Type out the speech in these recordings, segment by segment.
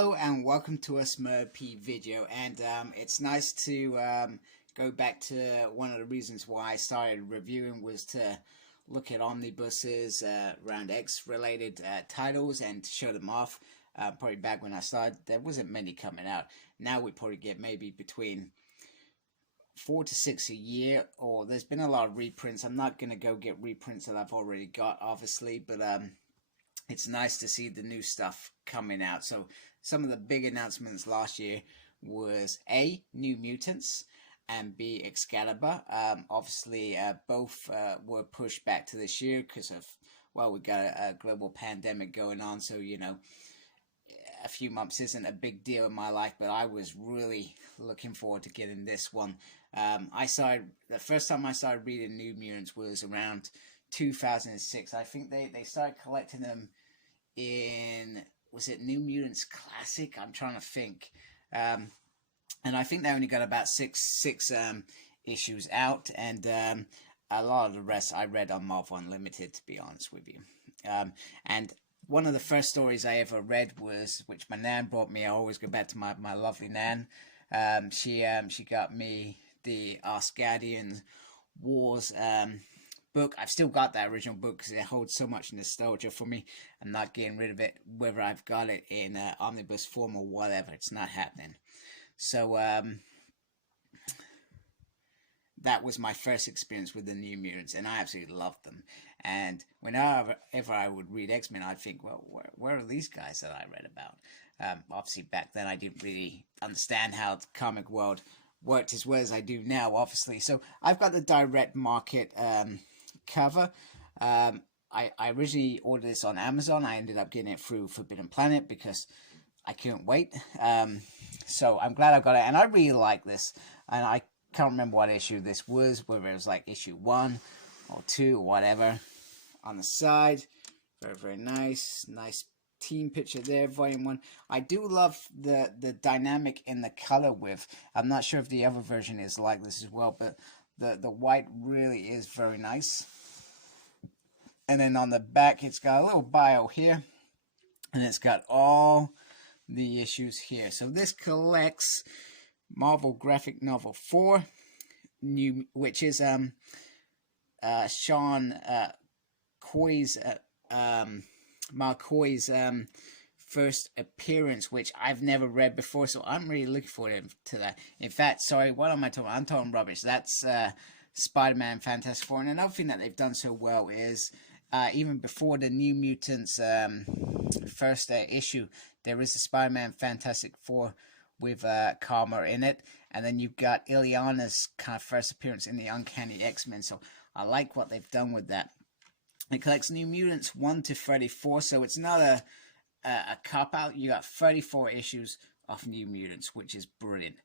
Hello and welcome to a Smurpy video, and it's nice to go back to one of the reasons why I started reviewing was to look at omnibuses, Round X related titles and to show them off. Probably back when I started there wasn't many coming out. Now we probably get maybe between 4 to 6 a year, or there's been a lot of reprints. I'm not going to go get reprints that I've already got obviously, but it's nice to see the new stuff coming out. So some of the big announcements last year was A, New Mutants, and B, Excalibur. Obviously, both were pushed back to this year because of, well, we got a global pandemic going on. So, you know, a few months isn't a big deal in my life, but I was really looking forward to getting this one. The first time I started reading New Mutants was around 2006. I think they started collecting them in, was it New Mutants Classic? I'm trying to think. And I think they only got about six issues out, and a lot of the rest I read on Marvel Unlimited, to be honest with you. And one of the first stories I ever read was, which my nan brought me. I always go back to my lovely nan. She got me the Asgardian Wars book. I've still got that original book because it holds so much nostalgia for me. I'm not getting rid of it, whether I've got it in omnibus form or whatever. It's not happening. So that was my first experience with the New Mutants, and I absolutely loved them. And whenever I would read X-Men, I'd think, well, where are these guys that I read about? Obviously, back then I didn't really understand how the comic world worked as well as I do now, obviously. So I've got the direct market cover. I originally ordered this on Amazon. I ended up getting it through Forbidden Planet because I couldn't wait. So I'm glad I got it, and I really like this. And I can't remember what issue this was, whether it was like issue 1 or 2 or whatever. On the side, very nice team picture there, volume 1. I do love the dynamic in the color width. I'm not sure if the other version is like this as well, but the white really is very nice. And then on the back, it's got a little bio here, and it's got all the issues here. So this collects Marvel Graphic Novel 4, which is Sean McCoy's first appearance, which I've never read before, so I'm really looking forward to that. In fact, sorry, what am I talking about? I'm talking rubbish. That's Spider-Man Fantastic Four. And another thing that they've done so well is even before the New Mutants first issue, there is a Spider-Man Fantastic Four with Karma in it, and then you've got Ileana's kind of first appearance in the Uncanny X-Men, so I like what they've done with that. It collects New Mutants 1 to 34, so it's not a cop-out. You got 34 issues of New Mutants, which is brilliant.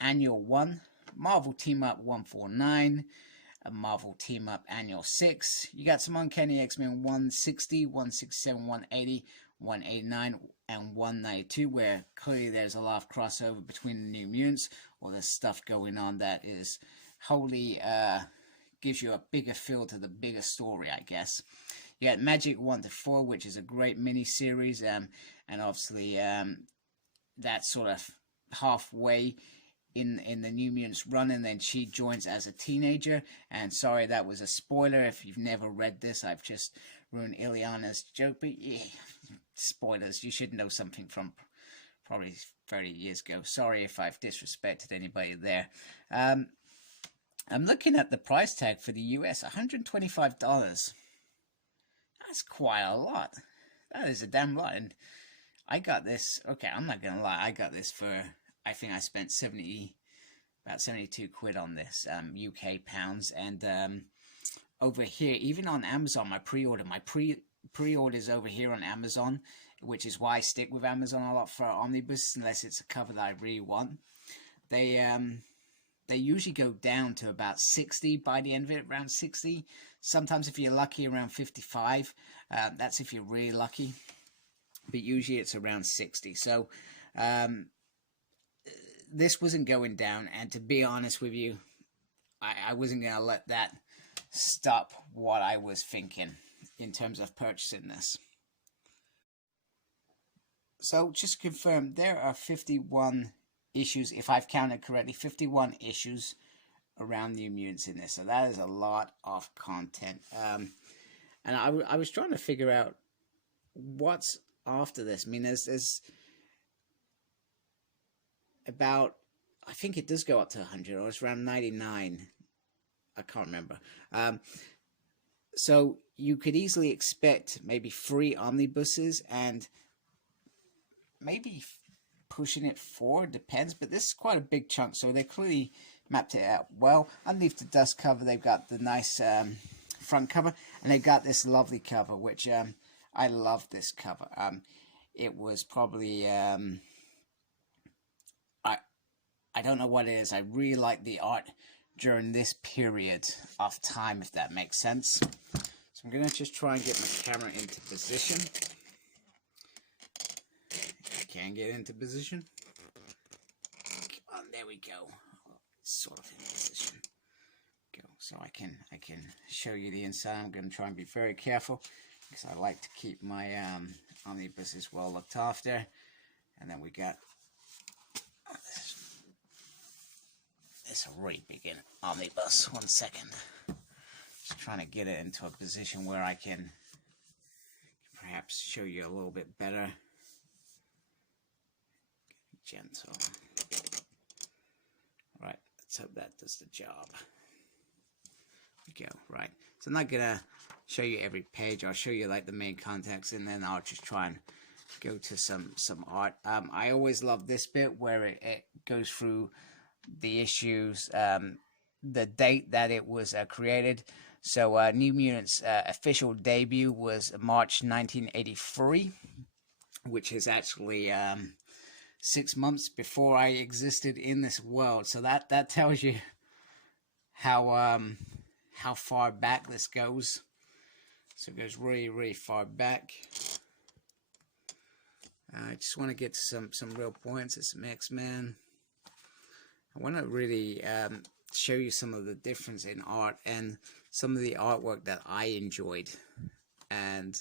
Annual 1, Marvel Team Up 149, a Marvel Team Up Annual 6. You got some Uncanny X-Men 160, 167, 180, 189, and 192, where clearly there's a lot of crossover between the New Mutants, or there's stuff going on that is wholly gives you a bigger feel to the bigger story, I guess. You got Magic 1 to 4, which is a great mini-series, and obviously that's sort of halfway in the New Mutants run, and then she joins as a teenager. And sorry, that was a spoiler if you've never read this. I've just ruined Ileana's joke, but yeah, spoilers. You should know something from probably 30 years ago. Sorry if I've disrespected anybody there. I'm looking at the price tag for the US, $125. That's quite a lot. That is a damn lot. And I got this, okay, I'm not gonna lie, I got this for, I think I spent about 72 quid on this, UK pounds. And over here, even on Amazon, my pre-orders over here on Amazon, which is why I stick with Amazon a lot for Omnibus, unless it's a cover that I really want. They usually go down to about 60 by the end of it, around 60. Sometimes if you're lucky, around 55. That's if you're really lucky. But usually it's around 60. So this wasn't going down. And to be honest with you, I wasn't going to let that stop what I was thinking in terms of purchasing this. So just to confirm, there are 51 issues, if I've counted correctly, 51 issues around New Mutants in this. So that is a lot of content. And I was trying to figure out what's after this. I mean, there's about, I think it does go up to 100, or it's around 99. I can't remember. So you could easily expect maybe 3 omnibuses and maybe pushing it 4, depends, but this is quite a big chunk, so they clearly mapped it out well. Underneath the dust cover, they've got the nice front cover, and they've got this lovely cover, which I love this cover. It was probably I don't know what it is. I really like the art during this period of time, if that makes sense. So I'm gonna just try and get my camera into position. I can get into position. Come on, there we go. Sort of in position. Go. So I can show you the inside. I'm gonna try and be very careful because I like to keep my omnibuses well looked after. And then we got this really big omnibus. 1 second. Just trying to get it into a position where I can perhaps show you a little bit better. Gentle. Right, let's hope that does the job. There we go. Right, so I'm not gonna show you every page. I'll show you like the main context, and then I'll just try and go to some art. I always love this bit where it goes through the issues, the date that it was created. So New Mutants' official debut was March 1983, which is actually 6 months before I existed in this world. So that tells you how far back this goes. So it goes really far back. I just want to get to some real points. It's some X-Men. I want to really show you some of the difference in art and some of the artwork that I enjoyed. And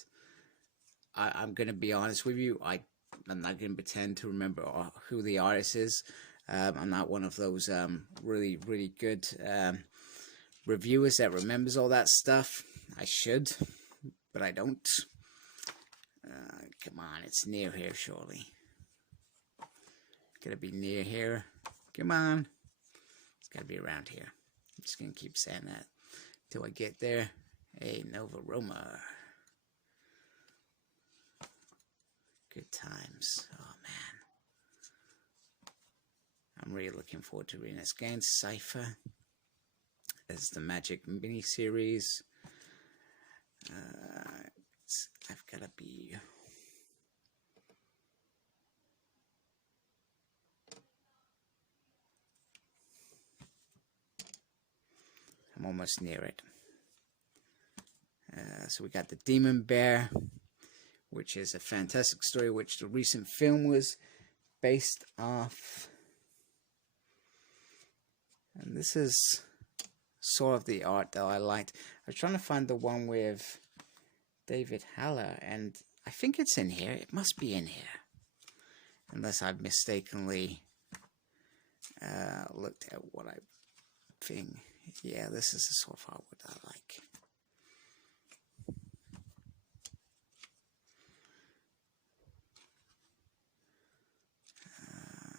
I'm going to be honest with you, I'm not going to pretend to remember who the artist is. I'm not one of those really good reviewers that remembers all that stuff. I should, but I don't. Come on, it's near here, surely. It's gotta be near here. Come on. It's gotta be around here. I'm just gonna keep saying that till I get there. Hey, Nova Roma. Good times. Oh, man. I'm really looking forward to reading this. Gain Cypher. This is the Magic mini-series. I've gotta be... I'm almost near it. So we got the Demon Bear, which is a fantastic story, which the recent film was based off. And this is sort of the art that I liked. I was trying to find the one with David Haller, and I think it's in here. It must be in here, unless I've mistakenly looked at what I think. Yeah, this is the sort of artwork I like.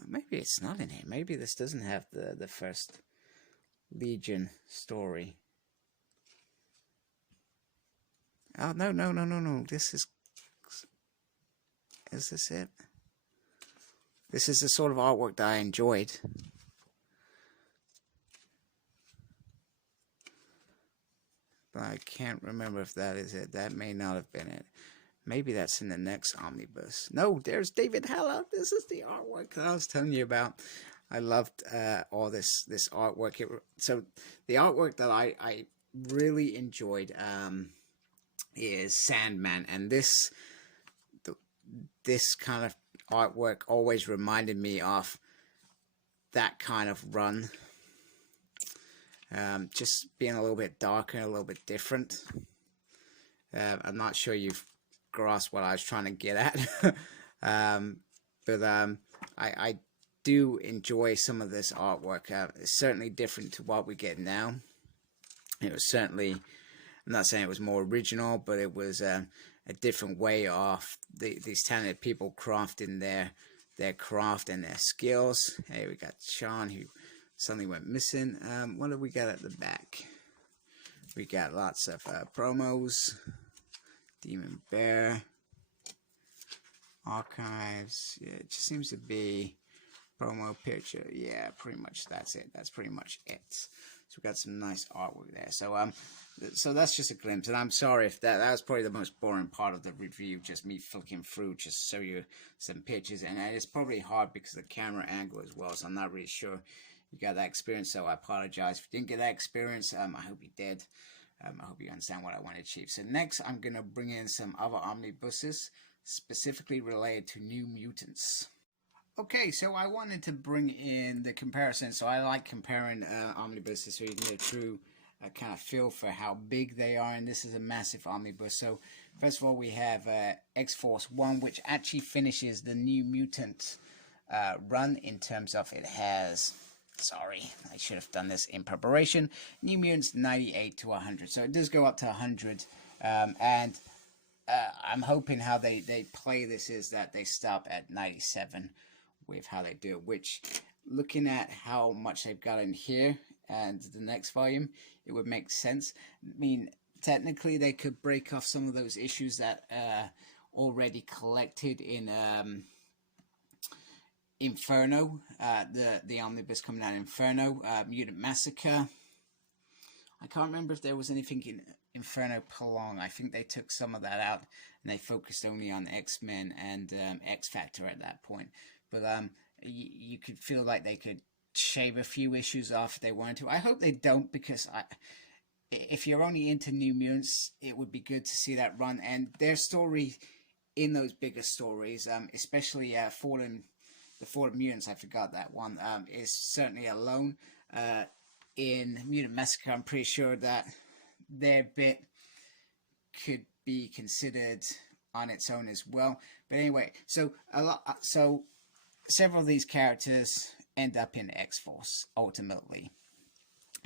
Maybe it's not in here. Maybe this doesn't have the first Legion story. Oh, no. This is this it? This is the sort of artwork that I enjoyed. But I can't remember if that is it. That may not have been it. Maybe that's in the next omnibus. No, there's David Haller. This is the artwork that I was telling you about. I loved all this artwork. So the artwork that I really enjoyed is Sandman, and this kind of artwork always reminded me of that kind of run. Just being a little bit darker, a little bit different. I'm not sure you've grasped what I was trying to get at. I do enjoy some of this artwork. It's certainly different to what we get now. It was certainly, I'm not saying it was more original, but it was a different way of these talented people crafting their craft and their skills. Hey, we got Sean, who suddenly went missing. What do we got at the back? We got lots of promos. Demon Bear. Archives. Yeah, it just seems to be promo picture. Yeah, pretty much that's it. That's pretty much it. So we got some nice artwork there. So that's just a glimpse, and I'm sorry if that was probably the most boring part of the review, just me flicking through just to show you some pictures, and it's probably hard because of the camera angle as well, so I'm not really sure you got that experience, so I apologize if you didn't get that experience. I hope you did. I hope you understand what I want to achieve. So next, I'm going to bring in some other omnibuses, specifically related to New Mutants. Okay, so I wanted to bring in the comparison. So I like comparing omnibuses so you can get a true kind of feel for how big they are. And this is a massive omnibus. So first of all, we have X-Force 1, which actually finishes the New Mutant run in terms of it has... Sorry, I should have done this in preparation. New Mutants 98 to 100. So it does go up to 100. And I'm hoping how they play this is that they stop at 97 with how they do it. Which, looking at how much they've got in here and the next volume, it would make sense. I mean, technically they could break off some of those issues that already collected in... Inferno, the omnibus coming out, Inferno, Mutant Massacre. I can't remember if there was anything in Inferno Prolong. I think they took some of that out and they focused only on X-Men and X-Factor at that point. But you could feel like they could shave a few issues off if they wanted to. I hope they don't, because if you're only into New Mutants, it would be good to see that run. And their story in those bigger stories, especially the Fallen Mutants, I forgot that one, is certainly alone. In Mutant Massacre, I'm pretty sure that their bit could be considered on its own as well. But anyway, so several of these characters end up in X-Force ultimately.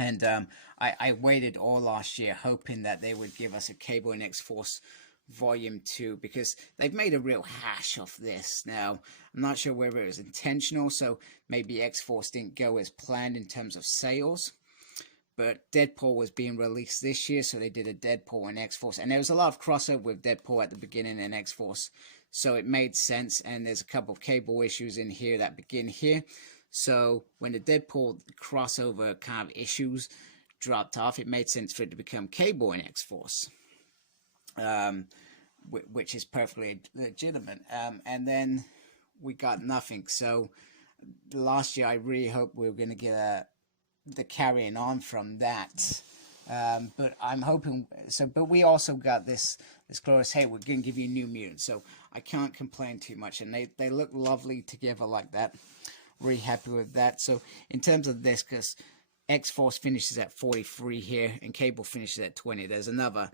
And I waited all last year hoping that they would give us a Cable and X-Force Volume 2, because they've made a real hash of this. Now, I'm not sure whether it was intentional, so maybe X-Force didn't go as planned in terms of sales, but Deadpool was being released this year, so they did a Deadpool and X-Force, and there was a lot of crossover with Deadpool at the beginning and X-Force, so it made sense. And there's a couple of Cable issues in here that begin here, so when the Deadpool crossover kind of issues dropped off, it made sense for it to become Cable and X-Force. Which is perfectly legitimate. And then we got nothing. So last year I really hoped we were going to get the carrying on from that. But I'm hoping so. But we also got this glorious, hey, we're going to give you New Mutants. So I can't complain too much. And they look lovely together like that. Really happy with that. So in terms of this, because X-Force finishes at 43 here and Cable finishes at 20. There's another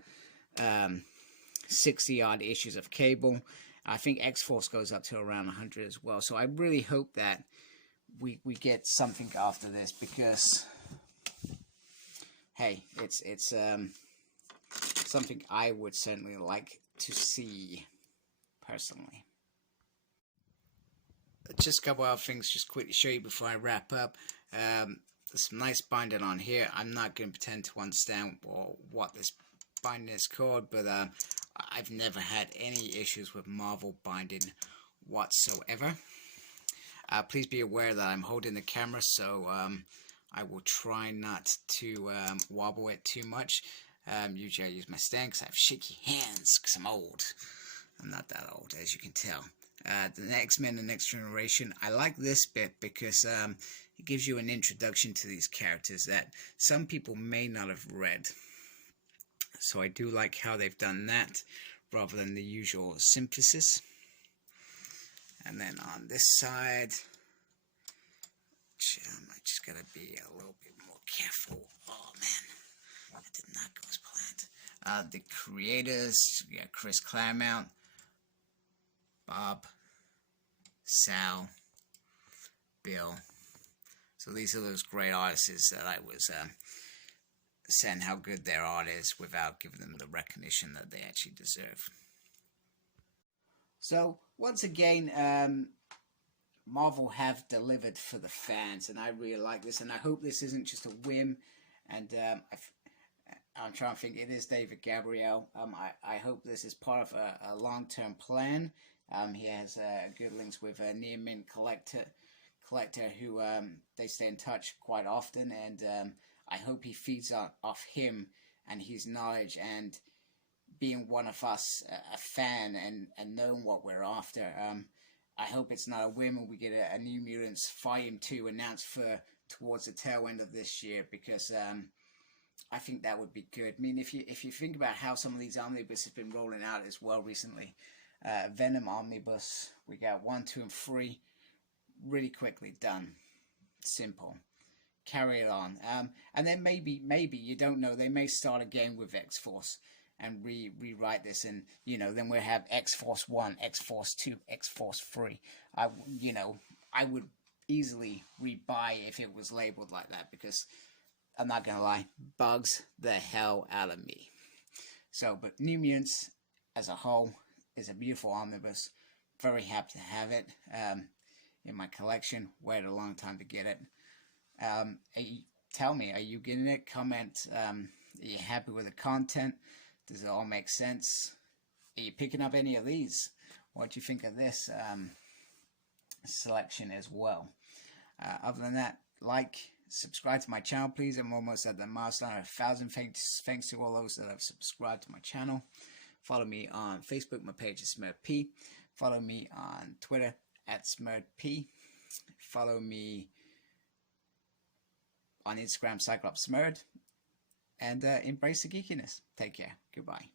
60 odd issues of Cable. I think X-Force goes up to around 100 as well. So I really hope that we get something after this, because hey, it's something I would certainly like to see personally. Just a couple of things just quickly show you before I wrap up. There's some nice binding on here. I'm not going to pretend to understand what this binding is called, but I've never had any issues with Marvel binding whatsoever. Please be aware that I'm holding the camera, so I will try not to wobble it too much. Usually I use my stand because I have shaky hands because I'm old. I'm not that old, as you can tell. The X-Men, the Next Generation, I like this bit because it gives you an introduction to these characters that some people may not have read. So I do like how they've done that rather than the usual synthesis. And then on this side, I just gotta be a little bit more careful. Oh man, that did not go as planned. The creators, we got Chris Claremont, Bob Sal, Bill. So these are those great artists that I was saying how good their art is without giving them the recognition that they actually deserve. So once again, Marvel have delivered for the fans, and I really like this, and I hope this isn't just a whim. And I'm trying to think, it is David Gabriel. I hope this is part of a long-term plan. He has good links with a near mint collector who they stay in touch quite often, and I hope he feeds off him and his knowledge, and being one of us, a fan, and knowing what we're after. I hope it's not a whim and we get a New Mutants Volume 2 announced for towards the tail end of this year, because I think that would be good. I mean, if you think about how some of these omnibus have been rolling out as well recently, Venom Omnibus, we got 1, 2, and 3, really quickly done, simple. Carry it on, and then maybe you don't know, they may start again with X-Force and rewrite this, and then we'll have X-Force 1, X-Force 2, X-Force 3. I would easily rebuy if it was labeled like that, because I'm not gonna lie, bugs the hell out of me. So, but New Mutants as a whole is a beautiful omnibus. Very happy to have it in my collection. Waited a long time to get it. Tell me, are you getting it? Comment. Are you happy with the content? Does it all make sense? Are you picking up any of these? What do you think of this selection as well? Other than that, subscribe to my channel, please. I'm almost at the milestone of 1,000. Thanks to all those that have subscribed to my channel. Follow me on Facebook. My page is SmurtP. Follow me on Twitter at SmurtP. Follow me on Instagram, Cyclops Smurd. And embrace the geekiness. Take care. Goodbye.